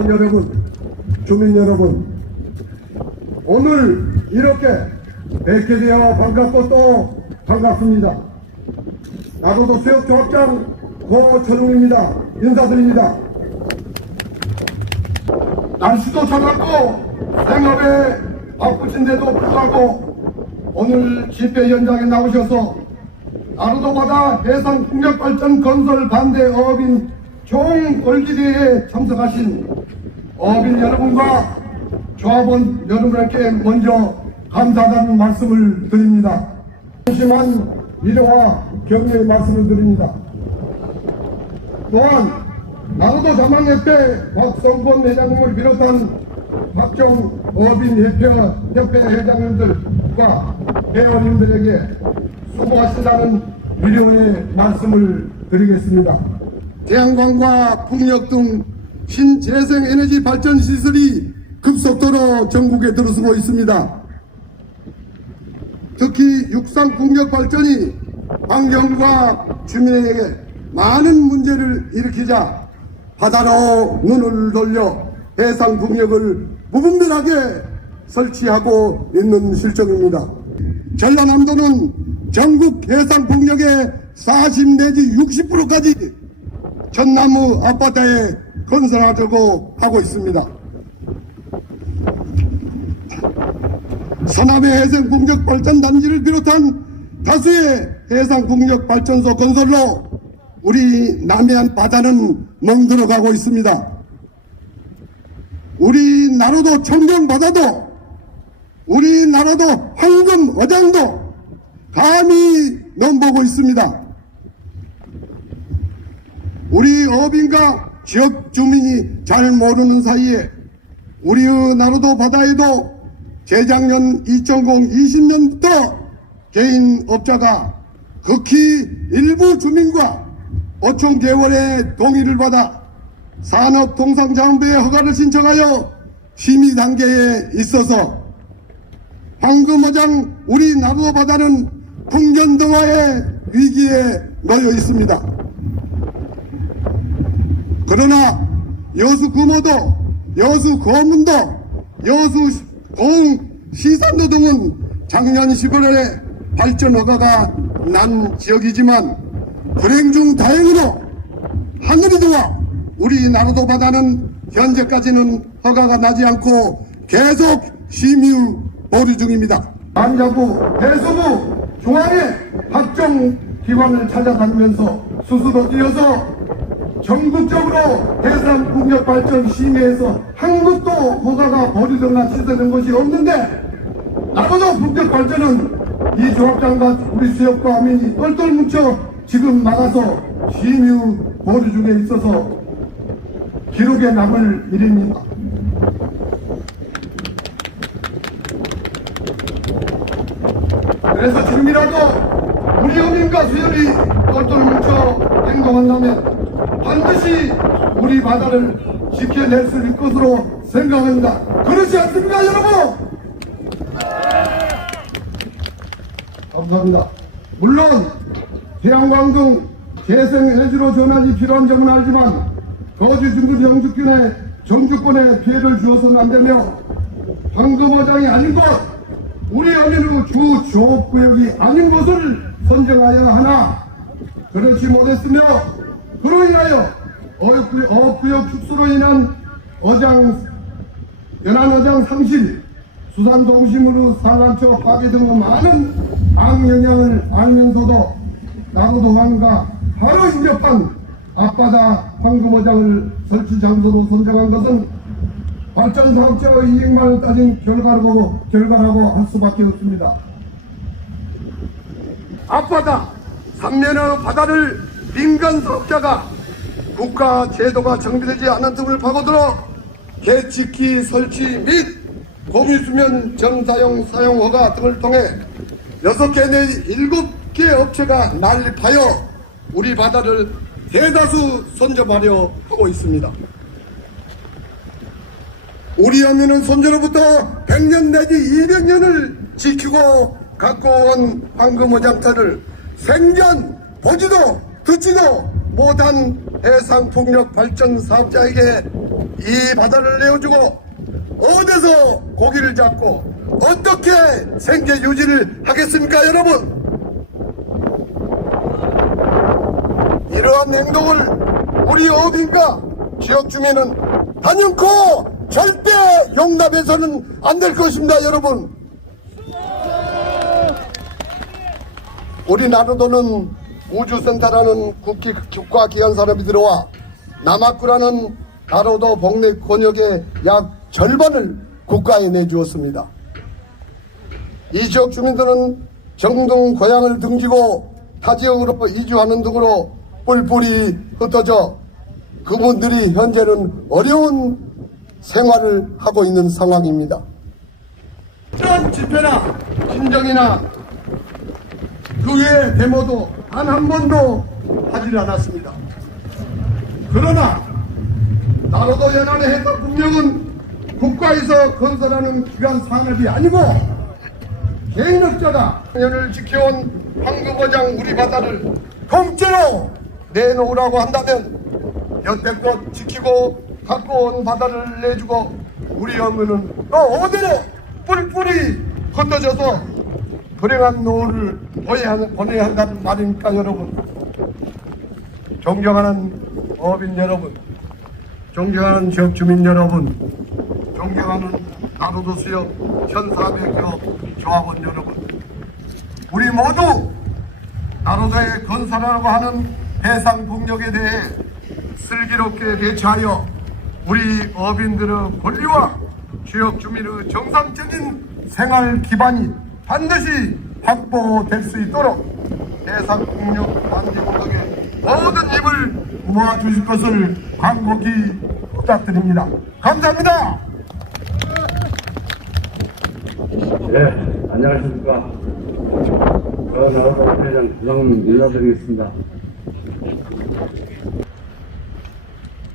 조합원 여러분, 주민 여러분, 오늘 이렇게 뵙게 되어 반갑고 또 반갑습니다. 나로도 수협조합장 고철웅입니다. 인사드립니다. 날씨도 차갑고 생업에 바쁘신데도 불구하고 오늘 집회 현장에 나오셔서 나루도 바다 해상 풍력 발전 건설 반대 어업인 총 걸기대회에 참석하신 어업인 여러분과 조합원 여러분께 먼저 감사하다는 말씀을 드립니다. 심한 위로와 격려의 말씀을 드립니다. 또한 나루도 자망협회 박성권 회장님을 비롯한 각종 어업인 협회, 협회 회장님들과 회원님들에게 수고하시다는 위로의 말씀을 드리겠습니다. 태양광과 풍력 등 신재생 에너지 발전 시설이 급속도로 전국에 들어서고 있습니다. 특히 육상 풍력 발전이 환경과 주민에게 많은 문제를 일으키자 바다로 눈을 돌려 해상 풍력을 무분별하게 설치하고 있는 실정입니다. 전라남도는 전국 해상 풍력의 40 내지 60%까지 전나무 앞바다에 건설하려고 하고 있습니다. 서남의 해상풍력 발전단지를 비롯한 다수의 해상풍력 발전소 건설로 우리 남해안 바다는 멍들어가고 있습니다. 우리 나라도 청정바다도 우리 나라도 황금 어장도 감히 넘보고 있습니다. 우리 어빈과 지역 주민이 잘 모르는 사이에 우리의 나루도 바다에도 재작년 2020년부터 개인 업자가 극히 일부 주민과 어촌 개월의 동의를 받아 산업 통상자원부에 허가를 신청하여 심의 단계에 있어서 황금어장 우리 나루도 바다는 풍전등화의 위기에 놓여 있습니다. 그러나 여수 금호도, 여수 거문도, 여수 동 시산도 등은 작년 11월에 발전 허가가 난 지역이지만 불행 중 다행으로 하늘이 도와 우리 나루도 바다는 현재까지는 허가가 나지 않고 계속 심의 보류 중입니다. 안자부, 해수부, 중앙의 각종 기관을 찾아다니면서 스스로 뛰어서 전국적으로 해상 풍력 발전 심의에서 한 곳도 허가가 보류되거나 취소된 것이 없는데 나로도 풍력 발전은 이 조합장과 우리 수협과 아민이 똘똘 뭉쳐 지금 나가서 심의 보류 중에 있어서 기록에 남을 일입니다. 그래서 지금이라도 우리 어민과 수협이 똘똘 뭉쳐 행동한다면 반드시 우리 바다를 지켜낼 수 있을 것으로 생각합니다. 그렇지 않습니까, 여러분? 감사합니다. 물론 태양광 등 재생 에너지로 전환이 필요한 점은 알지만 거주 중국 영주권에 정주권에 피해를 주어서는 안 되며 황금어장이 아닌 것 우리 어민의 주 조업구역이 아닌 것을 선정하여야 하나 그렇지 못했으며 그로 인하여 어업구역, 축소로 인한 어장 연안어장 상실 수산 동심으로 산란초 파괴 등의 많은 악영향을 알면서도 나무도항과 바로 인접한 앞바다 황금어장을 설치 장소로 선정한 것은 발전 사업자의 이익만을 따진 결과라고, 결과라고 할 수밖에 없습니다. 앞바다, 삼면의 바다를 민간 사업자가 국가 제도가 정비되지 않은 틈을 파고들어 개치기 설치 및 공유수면 정사용 사용 허가 등을 통해 여섯 개 내지 일곱 개 업체가 난립하여 우리 바다를 대다수 선점하려 하고 있습니다. 우리 어민은 손주로부터 100년 내지 200년을 지키고 갖고 온 황금 어장터를 생전 보지도 듣지도 못한 해상풍력 발전 사업자에게 이 바다를 내어주고 어디서 고기를 잡고 어떻게 생계 유지를 하겠습니까 여러분? 이러한 행동을 우리 어딘가 지역 주민은 단연코 절대 용납해서는 안 될 것입니다 여러분. 우리 나루도는 우주센터라는 국기 국가 기관 사람이 들어와 남학구라는 나로도 복내 권역의 약 절반을 국가에 내주었습니다. 이 지역 주민들은 정동 고향을 등지고 타 지역으로 이주하는 등으로 뿔뿔이 흩어져 그분들이 현재는 어려운 생활을 하고 있는 상황입니다. 이런 집회나 신정이나 그 외의 데모도 단 한 번도 하지 않았습니다. 그러나 나로도 연안의 해석 분명은 국가에서 건설하는 기관 산업이 아니고 개인업자가 년을 지켜온 황금어장 우리 바다를 통째로 내놓으라고 한다면 여태껏 지키고 갖고 온 바다를 내주고 우리 어머는 또 어디로 뿔뿔이 건너져서 불행한 노후를 보내야, 한다는 말입니까 여러분. 존경하는 어민 여러분 존경하는 지역 주민 여러분 존경하는 나로도 수협 1400여 조합원 여러분. 우리 모두 나로도에 건설하라고 하는 해상 폭력에 대해 슬기롭게 대처하여 우리 어민들의 권리와 지역 주민의 정상적인 생활 기반이 반드시 확보될 수 있도록 해상 방지 공덕에 모든 힘을 모아주실 것을 간곡히 부탁드립니다. 감사합니다. 네, 안녕하십니까. 저 나라도 회장 구성은 인사드리겠습니다.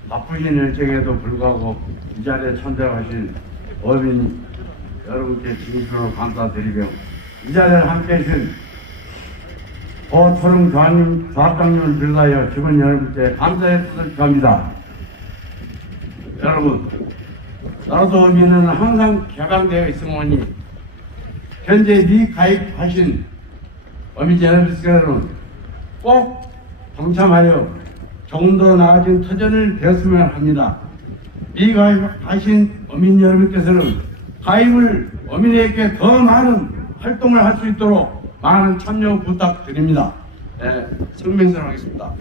바쁘신 일정에도 불구하고 이 자리에 참석하신 어민 여러분께 진심으로 감사드리며 이 자리에 함께 해주신 오초롱 조합님, 조합장님을 비롯하여 직원 여러분께 감사의 뜻을 표합니다. 여러분, 나라도 어민은 항상 개방되어 있으므니 현재 미가입하신 어민지 여러분 꼭 동참하여 조금 더 나아진 터전을 되었으면 합니다. 미가입하신 어민 여러분께서는 가입을 어민에게 더 많은 활동을 할 수 있도록 많은 참여 부탁드립니다. 네, 성명선하겠습니다.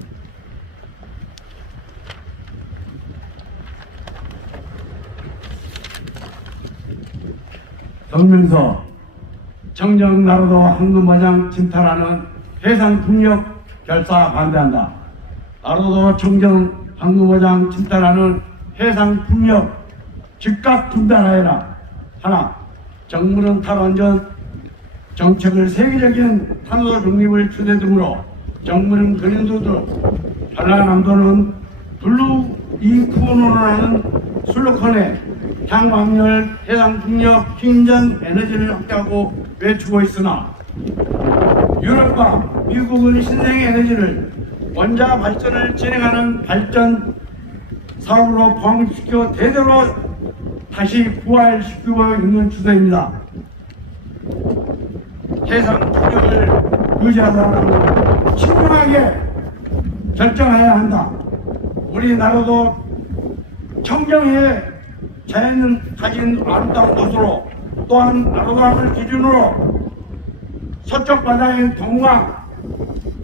성명서 청정 나로도 황금마장 침탈하는 해상 풍력 결사 반대한다. 나로도 청정 황금마장 침탈하는 해상 풍력 즉각 중단하여라. 하나, 정부는 탈원전 정책을 세계적인 탄소 중립을 추대 등으로 정부는 그린도도 전라남도는 블루 이코노라는 슬로건에 향방열 해상 풍력 신전 에너지를 확대하고 외치고 있으나 유럽과 미국은 신생 에너지를 원자 발전을 진행하는 발전 사업으로 포함시켜 대대로 다시 부활시키고 있는 추세입니다. 해상 풍력을 유지하다는 신중하게 결정해야 한다. 우리나라도 청정해 자연을 가진 아름다운 곳으로 또한 나로강을 기준으로 서쪽 바다의 동강,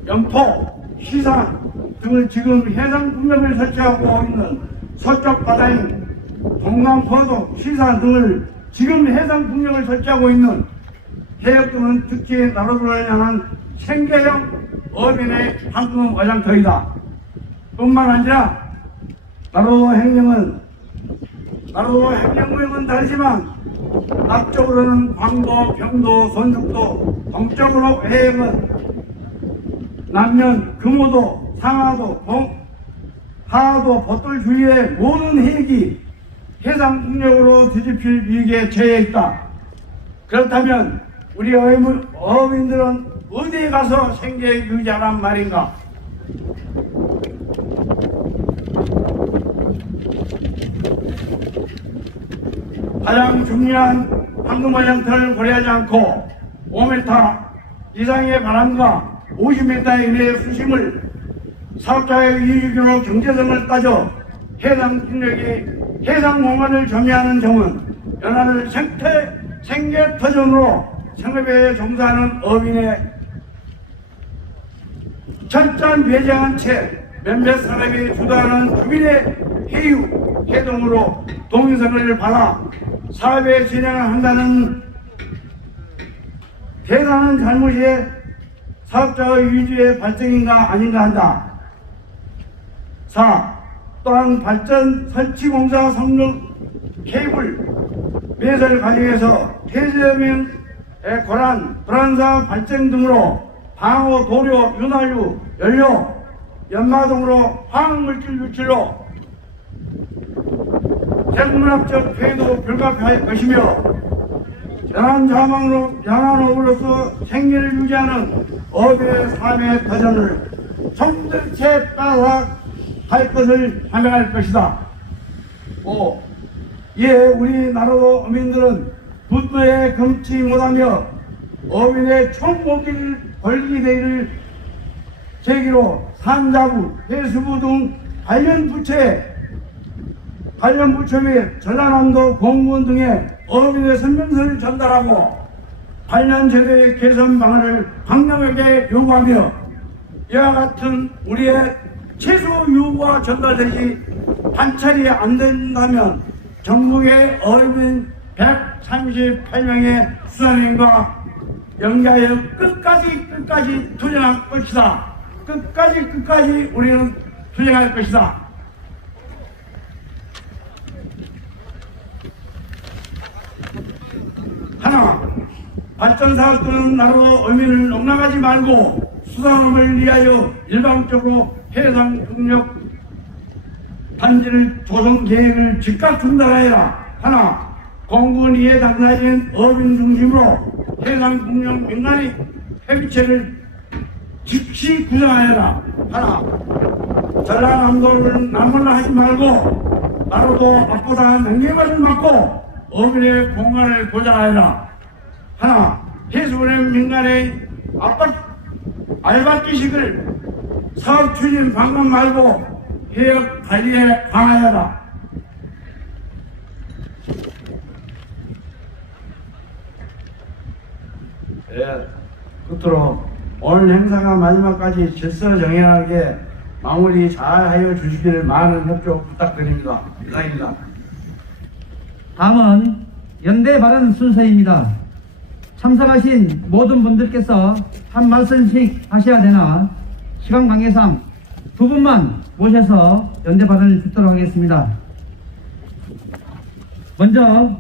영포, 시산 등을 지금 해상 풍력을 설치하고 있는 서쪽 바다인 동강 포도, 시산 등을 지금 해상 풍력을 설치하고 있는 해역 등은 특히 나로도를 향한 생계형 어민의 황금 어장터이다. 뿐만 아니라 나로도 행령은 나로 행정구역은 다르지만 남쪽으로는 광도, 병도, 선죽도, 동쪽으로 해역은 남면, 금오도, 상하도, 동, 하하도, 벗돌 주위의 모든 해역이 해상 풍력으로 뒤집힐 위기에 처해 있다. 그렇다면 우리 어민, 어민들은 어디에 가서 생계 유지하란 말인가? 가장 중요한 황금의 형태를 고려하지 않고 5m 이상의 바람과 50m 이내의 수심을 사업자의 이익으로 경제성을 따져 해상 중력이 해상 공간을 점유하는 점은 연안을 생태 생계 터전으로 생업에 종사하는 어민의 철저한 배제한 채 몇몇 사람이 주도하는 주민의 해유, 해동으로 동의성을 받아 사업에 진행을 한다는 대단한 잘못이 사업자의 위주의 발생인가 아닌가 한다. 4. 또한 발전 설치 공사 성능 케이블 매설 과정에서 폐쇄명의 고란, 불안사 발생 등으로 방호, 도료, 윤활유, 연료, 연마 등으로 화학물질 유출로 생물학적 폐해도 불가피할 것이며 연안 자망으로 연안업으로서 생계를 유지하는 업의 삶의 도전을 성들채 따라 할 것을 함양할 것이다. 5. 예, 우리나라도 어민들은 분노에 금치 못하며 어민의 총목일 걸리게 되기를 제기로 산자부, 해수부 등 관련 부처에 관련 부처 및 전라남도 공무원 등의 어민의 설명서를 전달하고 관련 제도의 개선 방안을 강력하게 요구하며 이와 같은 우리의 최소 요구가 전달되지 관찰이 안 된다면 전국의 어민 138명의 수사인과 연가하여 끝까지 끝까지 투쟁할 것이다. 끝까지 끝까지 우리는 투쟁할 것이다. 하나, 발전사업들은 나로 의미를 농락하지 말고 수산업을 위하여 일방적으로 해상 중력 단지를 조성 계획을 즉각 중단하여라. 하나, 공군 이해 당사자인 어민 중심으로 해상 중력 민간의 회비체를 즉시 구성하여라. 하나, 전라남도를 남몰라 하지 말고 나로도 앞보다 능력을 맡고 어민의 공간을 보장하여라. 하나, 해수원의 민간의 압박, 알박기식을 사업 추진 방법 말고 해역 관리에 강하여라. 예, 끝으로 오늘 행사가 마지막까지 질서정연하게 마무리 잘 하여 주시기를 많은 협조 부탁드립니다. 이상입니다. 다음은 연대 발언 순서입니다. 참석하신 모든 분들께서 한 말씀씩 하셔야 되나 시간 관계상 두 분만 모셔서 연대 발언을 듣도록 하겠습니다. 먼저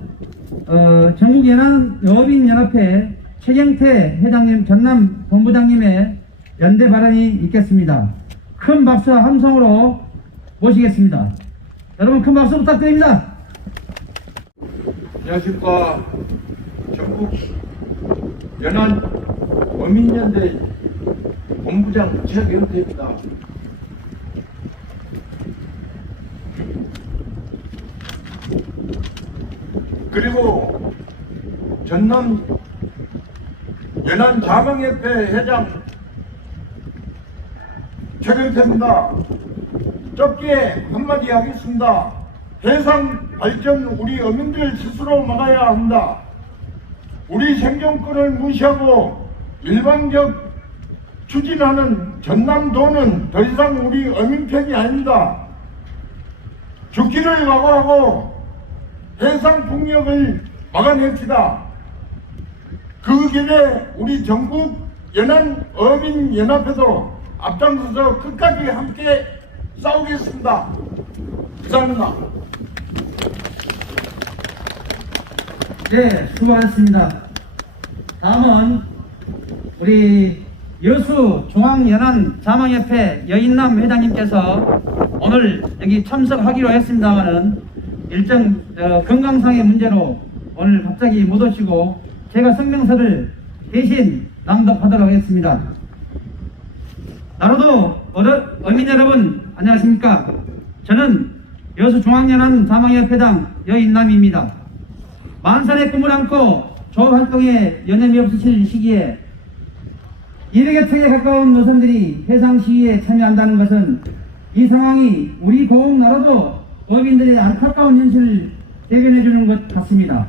어, 전국연합 여업인연합회 최경태 회장님 전남 본부장님의 연대 발언이 있겠습니다. 큰 박수와 함성으로 모시겠습니다. 여러분 큰 박수 부탁드립니다. 안녕하십니까. 전국 연안 어민연대 본부장 최경태입니다. 그리고 전남 연안 자망협회 회장 최경태입니다. 짧게 한마디 하겠습니다. 해상 발전 우리 어민들 스스로 막아야 한다. 우리 생존권을 무시하고 일방적 추진하는 전남도는 더 이상 우리 어민 편이 아닙니다. 죽기를 각오하고 해상 폭력을 막아냅시다. 그 길에 우리 전국 연안 어민 연합회도 앞장서서 끝까지 함께 싸우겠습니다. 감사합니다. 네, 수고하셨습니다. 다음은 우리 여수 중앙연안 자망협회 여인남 회장님께서 오늘 여기 참석하기로 했습니다만은 일정 어, 건강상의 문제로 오늘 갑자기 못 오시고 제가 성명서를 대신 낭독하도록 하겠습니다. 나로도 어르, 어민 여러분 안녕하십니까? 저는 여수중앙연합 자망협회장 여인남입니다. 만선의 꿈을 안고 조활동에 연연이 없으실 시기에 일의 격에 가까운 노선들이 해상 시위에 참여한다는 것은 이 상황이 우리 고국 나라도 어민들의 안타까운 현실을 대변해 주는 것 같습니다.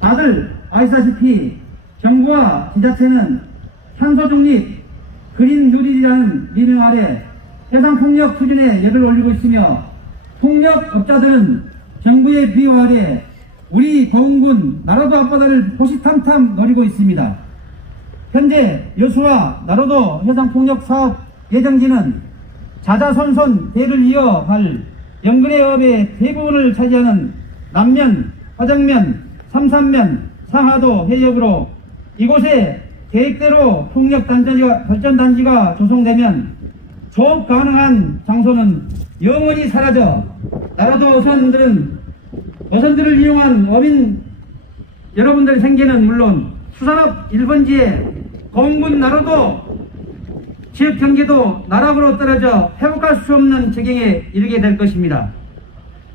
다들 아시다시피 정부와 지자체는 탄소 중립, 그린 뉴딜이라는 미명 아래 해상 폭력 추진에 열을 올리고 있으며 폭력업자들은 정부의 비호 아래 우리 고흥군 나로도 앞바다를 호시탐탐 노리고 있습니다. 현재 여수와 나로도 해상폭력 사업 예정지는 자자손손 대를 이어갈 연근의 업의 대부분을 차지하는 남면, 화정면, 삼산면, 상하도 해역으로 이곳에 계획대로 폭력 단지가, 발전 단지가 조성되면 조업 가능한 장소는 영원히 사라져 나라도 어선들은 어선들을 이용한 어민 여러분들의 생계는 물론 수산업 1번지에 공군 나라도 지역 경제도 나락으로 떨어져 회복할 수 없는 지경에 이르게 될 것입니다.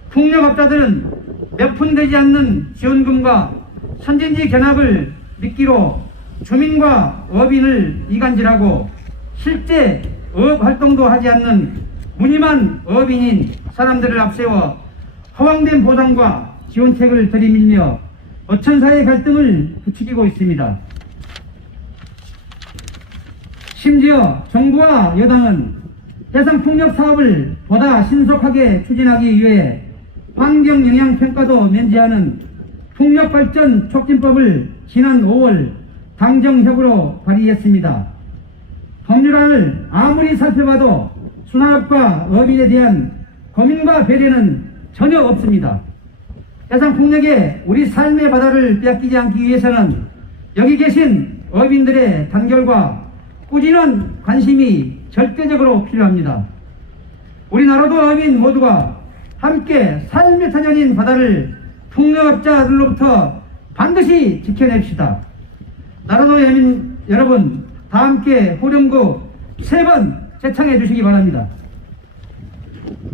풍력업자들은 몇 푼 되지 않는 지원금과 선진지 견학을 미끼로 주민과 어민을 이간질하고 실제 어업 활동도 하지 않는 무늬만 어민인 사람들을 앞세워 허황된 보상과 지원책을 들이밀며 어천사의 갈등을 부추기고 있습니다. 심지어 정부와 여당은 해상폭력 사업을 보다 신속하게 추진하기 위해 환경영향평가도 면제하는 풍력발전 촉진법을 지난 5월 당정협으로 발의했습니다. 법률안을 아무리 살펴봐도 수산업과 어민에 대한 고민과 배려는 전혀 없습니다. 해상폭력에 우리 삶의 바다를 빼앗기지 않기 위해서는 여기 계신 어민들의 단결과 꾸준한 관심이 절대적으로 필요합니다. 우리나라도 어민 모두가 함께 삶의 터전인 바다를 폭력업자들로부터 반드시 지켜냅시다. 나라도 여민 여러분 다 함께 호령구 세번 제창해 주시기 바랍니다.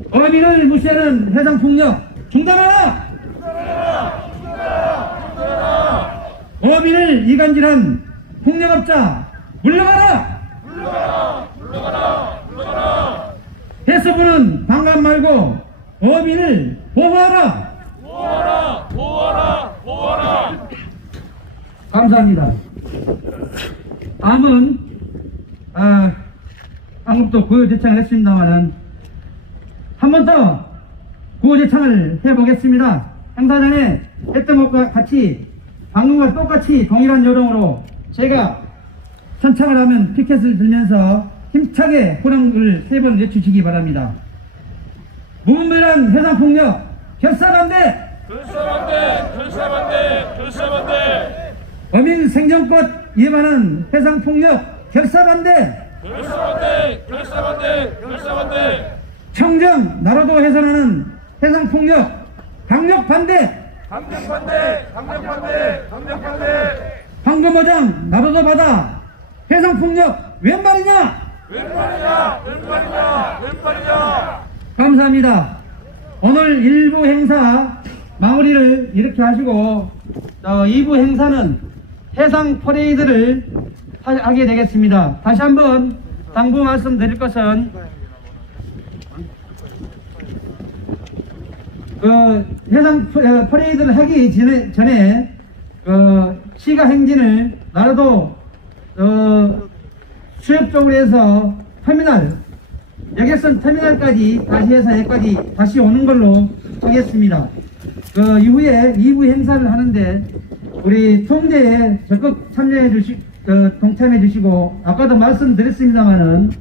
어민을 무시하는 해상 폭력 중단하라! 어민을 이간질한 폭력업자 물러가라! 해수부는 방관 말고 어민을 보호하라! 보호하라! 보호하라! 보호하라! 감사합니다. 다음은 아, 방금도 구호 제창을 했습니다만은 한 번더 구호 제창을 해보겠습니다. 행사 전에 했던 것과 같이 방금과 똑같이 동일한 요령으로 제가 선창을 하면 피켓을 들면서 힘차게 호령을 세 번 외치시기 바랍니다. 무분별한 해상폭력 결사반대 결사반대, 결사반대, 결사반대, 어민 생존권 위반하는 해상폭력 결사반대 결사반대, 결사반대, 결사반대. 청정 나라도 훼손하는 해상폭력 강력 반대 강력 반대, 강력 반대, 강력 반대. 황금어장 나라도 바다 해상폭력 웬 말이냐? 왼발이냐, 왼발이냐, 왼발이냐. 감사합니다. 오늘 1부 행사 마무리를 이렇게 하시고 어, 2부 행사는 해상 퍼레이드를 하- 하게 되겠습니다. 다시 한번 당부 말씀드릴 것은 그 해상 퍼- 어, 퍼레이드를 하기 전에, 전에 그 시가 행진을 나라도 어, 수협적으로 해서 터미널 여객선 터미널까지 다시 해서 여기까지 다시 오는 걸로 하겠습니다. 그 이후에 2부 행사를 하는데 우리 통제에 적극 참여해 주시, 어, 동참해 주시고 아까도 말씀드렸습니다만은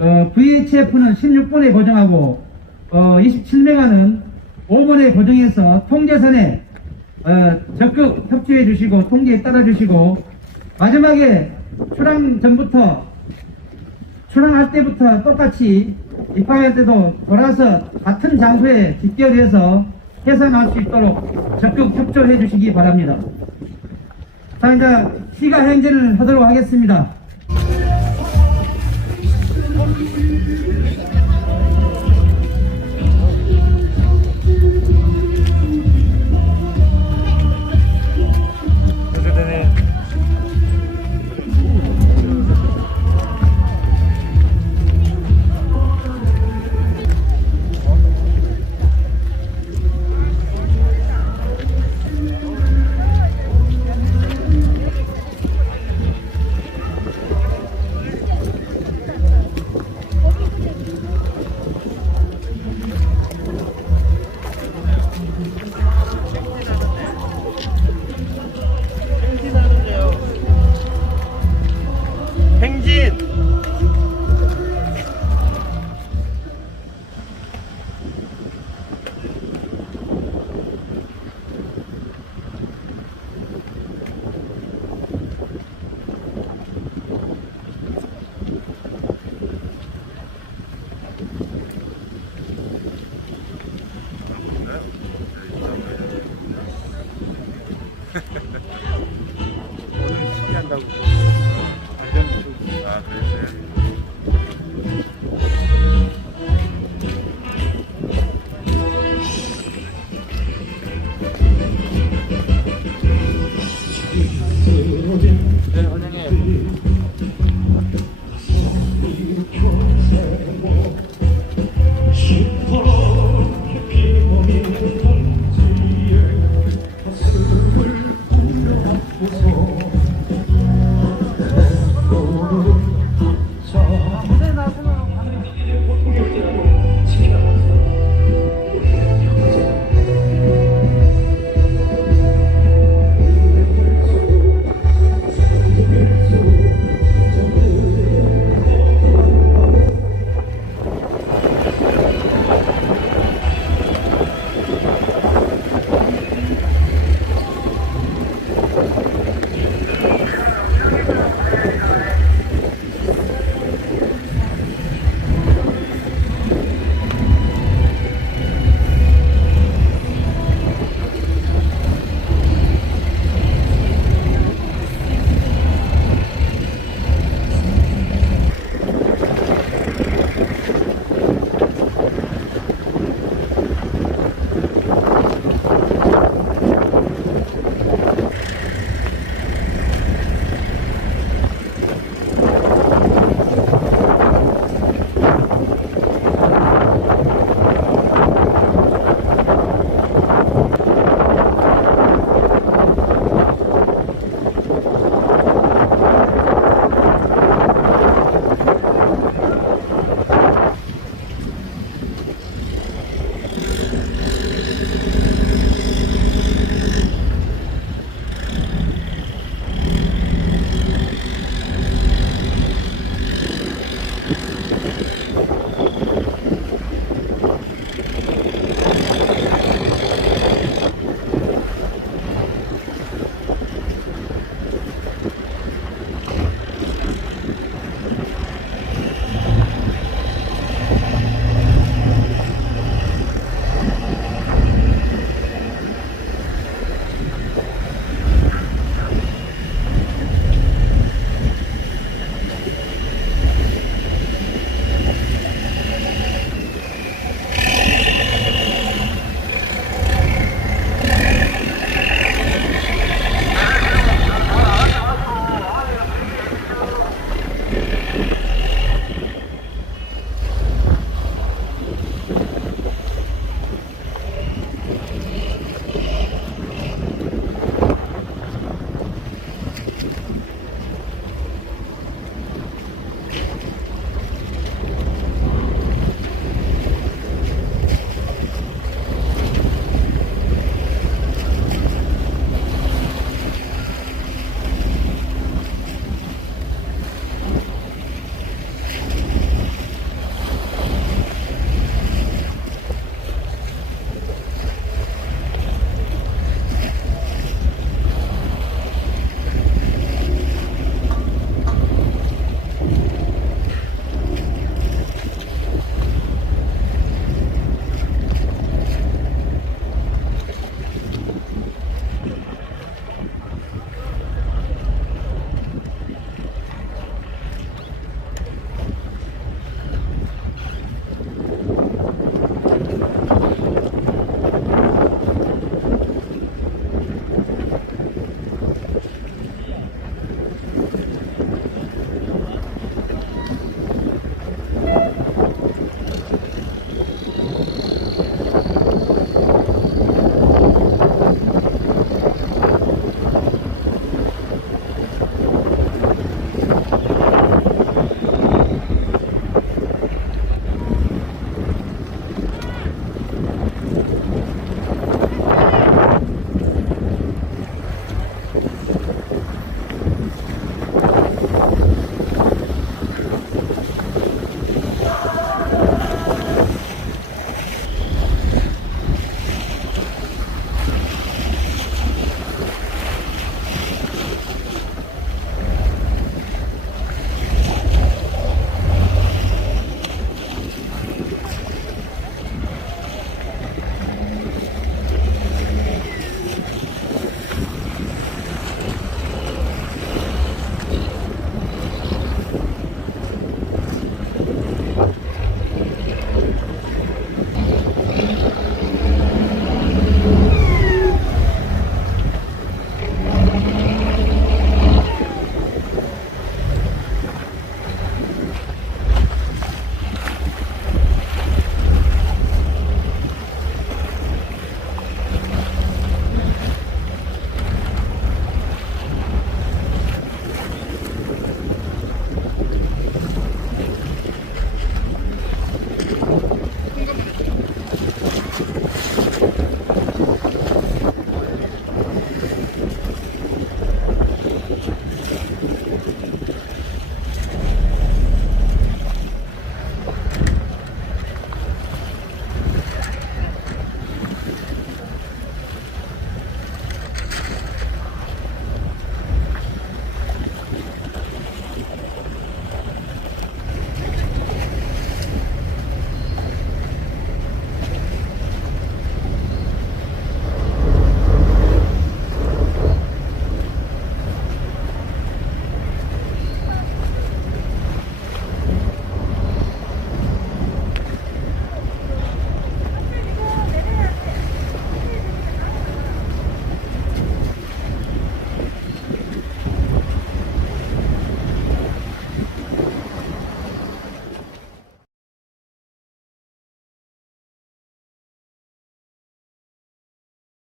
어, VHF는 16번에 고정하고 어, 27메가는 5번에 고정해서 통제선에 어, 적극 협조해 주시고 통제에 따라 주시고 마지막에 출항 전부터 출항할 때부터 똑같이 입항할 때도 돌아서 같은 장소에 집결해서 해산할 수 있도록 적극 협조해 주시기 바랍니다. 자 이제 시가 행진을 하도록 하겠습니다.